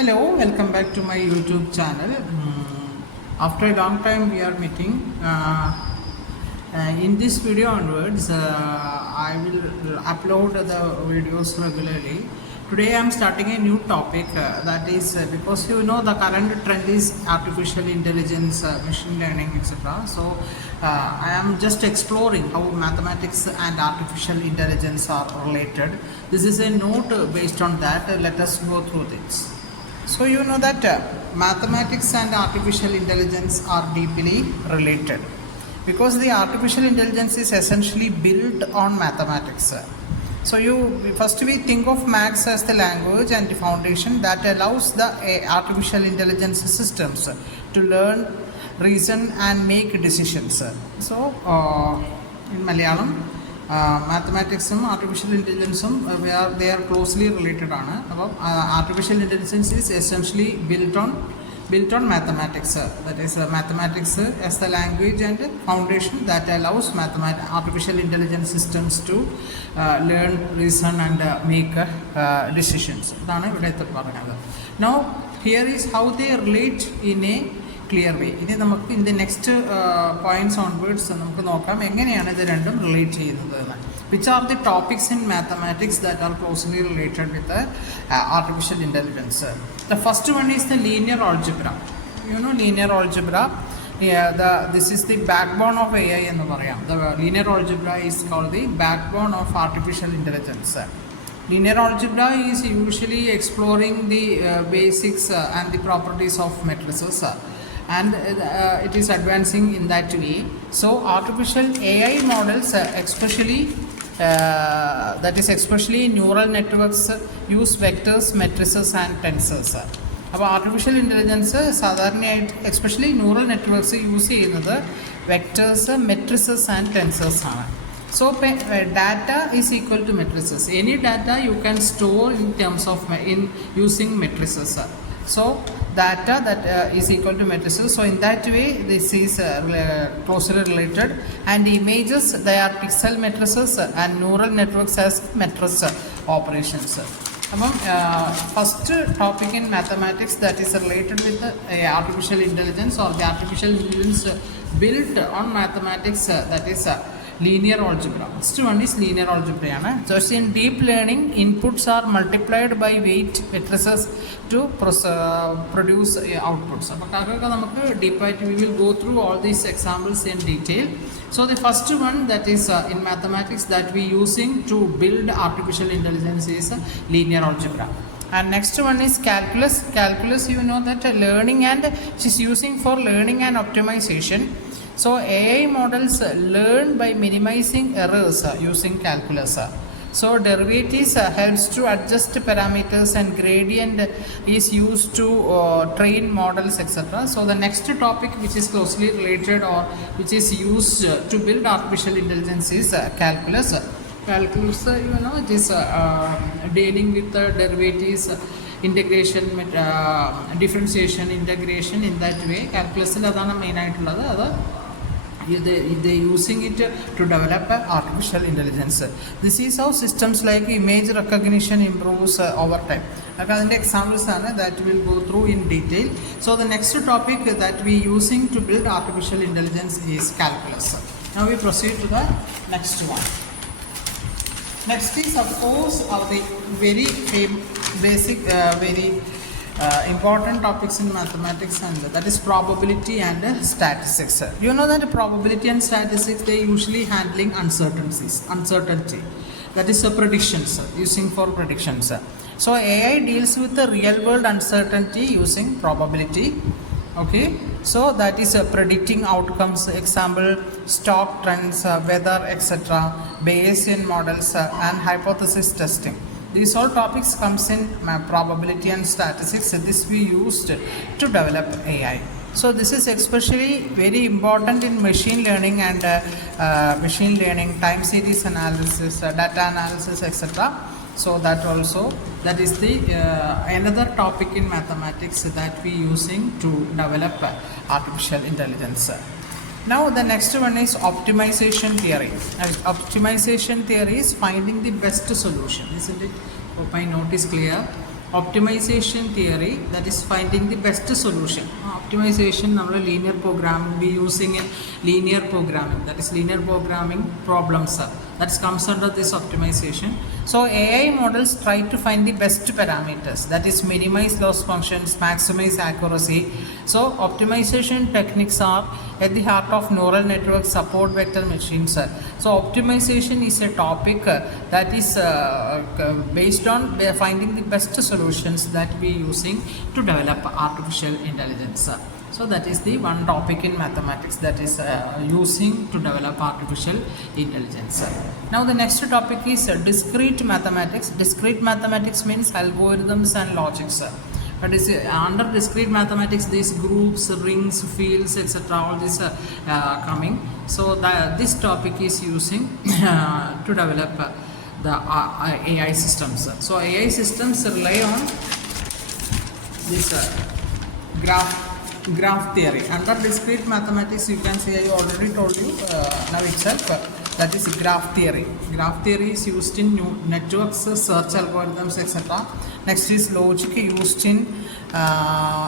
Hello, welcome back to my YouTube channel. After a long time we are meeting. In this video onwards, I will upload the videos regularly. Today I am starting a new topic that is because you know the current trend is artificial intelligence, machine learning, etc. So I am just exploring how mathematics and artificial intelligence are related. This is a note based on that. Let us go through this. So you know that mathematics and artificial intelligence are deeply related because the artificial intelligence is essentially built on mathematics. So we think of maths as the language and the foundation that allows the artificial intelligence systems to learn, reason and make decisions. So in Malayalam, mathematicsum artificial intelligencum they are closely related ആണ്. അപ്പോൾ artificial intelligence is essentially built on mathematics. That is mathematics as the language and foundation that allows artificial intelligence systems to learn, reason and make decisions. ഇതാണ് ഇവിടുത്തെ പറഞ്ഞത്. Now here is how they relate in a clear way. ഇനി നമുക്ക് in the next points onwards നമുക്ക് നോക്കാം എങ്ങനെയാണ് ഇത് രണ്ടും റിലേറ്റ് ചെയ്യുന്നത് എന്ന്. Which are the topics in mathematics that are closely related with the artificial intelligence? The first one is the linear algebra. You know linear algebra. This is the backbone of AI എന്ന് പറയാം. The linear algebra is called the backbone of artificial intelligence. Linear algebra is usually exploring the basics and the properties of matrices. And it is advancing in that way. So artificial AI models especially neural networks use vectors, matrices and tensors. അപ്പോൾ artificial intelligence സാധാരണയായിട്ട് especially neural networks use ചെയ്യുന്നത് vectors, matrices and ടെൻസേഴ്സ് ആണ്. So data is equal to matrices. Any data you can store in terms of using matrices. So data that is equal to matrices. So in that way this is closely related. And images, they are pixel matrices and neural networks as matrix operations. Among first topic in mathematics that is related with the artificial intelligence or the artificial intelligence built on mathematics, that is linear algebra. Next one is linear algebra. So in deep learning, inputs are multiplied by weight matrices to produce outputs. We will go through all these examples in detail. So the first one that is in mathematics that we using to build artificial intelligence is linear algebra. And next one is calculus. Calculus, you know that learning, and it is using for learning and optimization. So AI models learn by minimizing errors using calculus. So derivatives helps to adjust parameters and gradient is used to train models, etc. So the next topic which is closely related or which is used to build artificial intelligence is calculus. Calculus, you know, it is dealing with the derivatives, integration, differentiation, integration. In that way calculus adana main aayittulladu. Adu they using it to develop artificial intelligence. This is how systems like image recognition improves over time. The examples that we'll go through in detail. So the next topic that we using to build artificial intelligence is calculus. Now we proceed to the next one. Next is of course the very basic important topics in mathematics, and that is probability and statistics. You know that probability and statistics, they usually handling uncertainty, that is predictions, using for predictions. So AI deals with the real world uncertainty using probability. Okay, so that is predicting outcomes, example stock trends, weather, etc., Bayesian models and hypothesis testing. These all topics comes in probability and statistics. This we used to develop AI. So this is especially very important in machine learning and time series analysis, data analysis, etc. So that is the another topic in mathematics that we using to develop artificial intelligence. Now the next one is optimization theory. Optimization theory is finding the best solution, isn't it? Hope my note is clear. optimization theory, that is finding the best solution. Optimization നമ്മൾ linear programming we using in linear programming, that is linear programming problems that comes under this optimization. So AI models try to find the best parameters, that is minimize loss functions, maximize accuracy. So optimization techniques are at the heart of neural network support vector machines. So optimization is a topic that is based on finding the best solutions that we using to develop artificial intelligence. So that is the one topic in mathematics that is using to develop artificial intelligence. Now the next topic is discrete mathematics. Discrete mathematics means algorithms and logics. But is under discrete mathematics, these groups, rings, fields, etc. all this coming. So this topic is using to develop the AI systems. So AI systems rely on this graph theory. Under discrete mathematics, you can say, I already told you now itself, that is graph theory. Graph theory is used in networks, search algorithms, etc. Next is logic used in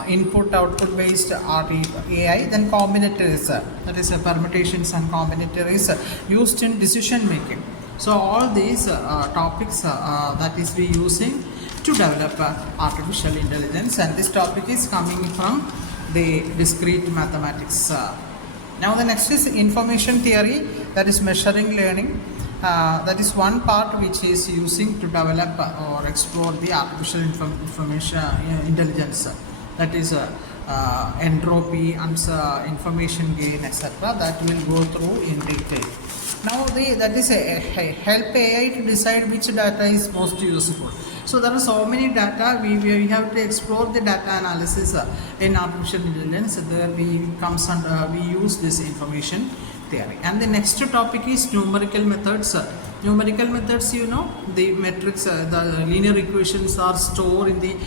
input output based AI. Then combinatories, that is permutations and combinatories used in decision making. So all these topics that is we using to develop artificial intelligence, and this topic is coming from the discrete mathematics. Now the next is information theory, that is measuring learning. That is one part which is using to develop or explore the artificial information intelligence, that is entropy and information gain, etc. that will go through in detail. Now that is help AI to decide which data is most useful. So there are so many data, we have to explore the data analysis in artificial intelligence. There we use this information theory. And the next topic is numerical methods. Numerical methods, you know, the metrics, the linear equations are stored in the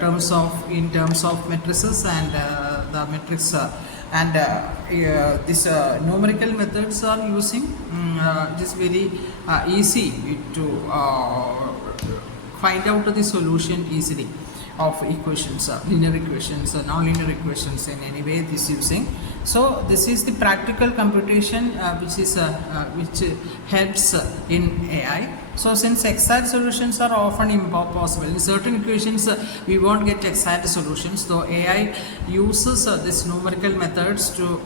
terms of matrices and the metrics. And this numerical methods are using just very easy to find out the solution easily of equations, linear equations, non-linear equations in any way this using. So this is the practical computation which helps in AI. So since exact solutions are often impossible, in certain equations we won't get exact solutions, so AI uses this numerical methods to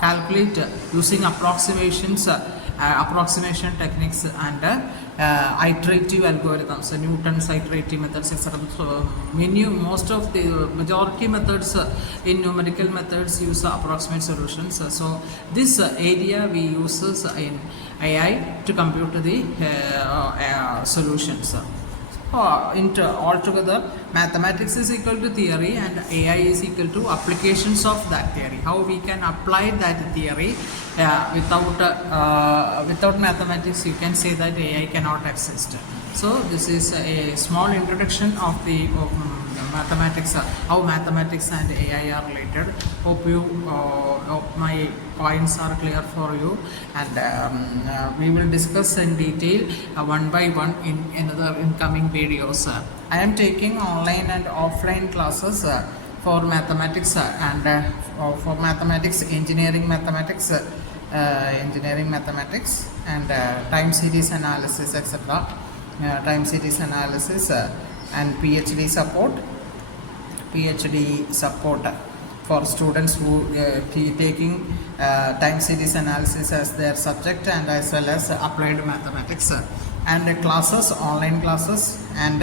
calculate using approximations, approximation techniques and iterative algorithms, Newton's iterative methods, etc. So most of the majority methods in numerical methods use approximate solutions. So this area we uses in AI to compute the solutions. Altogether, mathematics is equal to theory and AI is equal to applications of that theory. How we can apply that theory without mathematics, you can say that AI cannot exist. So this is a small introduction of the mathematics, how mathematics and AI are related. Hope my points are clear for you, and we will discuss in detail one by one in another incoming videos. I am taking online and offline classes for mathematics and for mathematics, engineering mathematics, and time series analysis, etc. Time series analysis and PhD support for students who taking time series analysis as their subject, and as well as applied mathematics, and classes, online classes and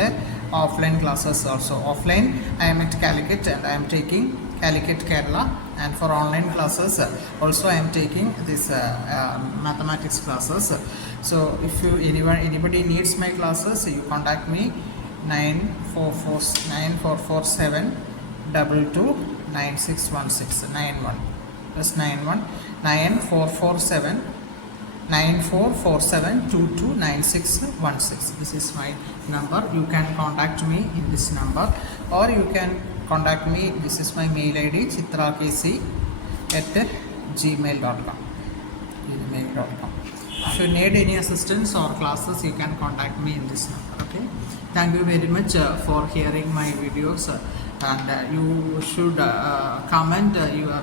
offline classes also. Offline, I am at Calicut and I am taking Calicut, Kerala, and for online classes also I am taking this mathematics classes. So if anybody needs my classes, you contact me 9447 229616 91 plus 91 9447 229616. This is my number. You can contact me in this number, or you can contact me. This is my mail ID, chithrakc@gmail.com. if you need any assistance or classes, you can contact me in this number. Okay, thank you very much for hearing my videos, and you should comment your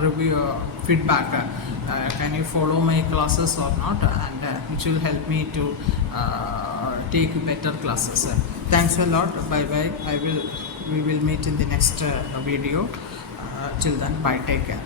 review feedback. Can you follow my classes or not, and which will help me to take better classes. Thanks a lot. Bye bye. We will meet in the next video. Till then, bye. Take care.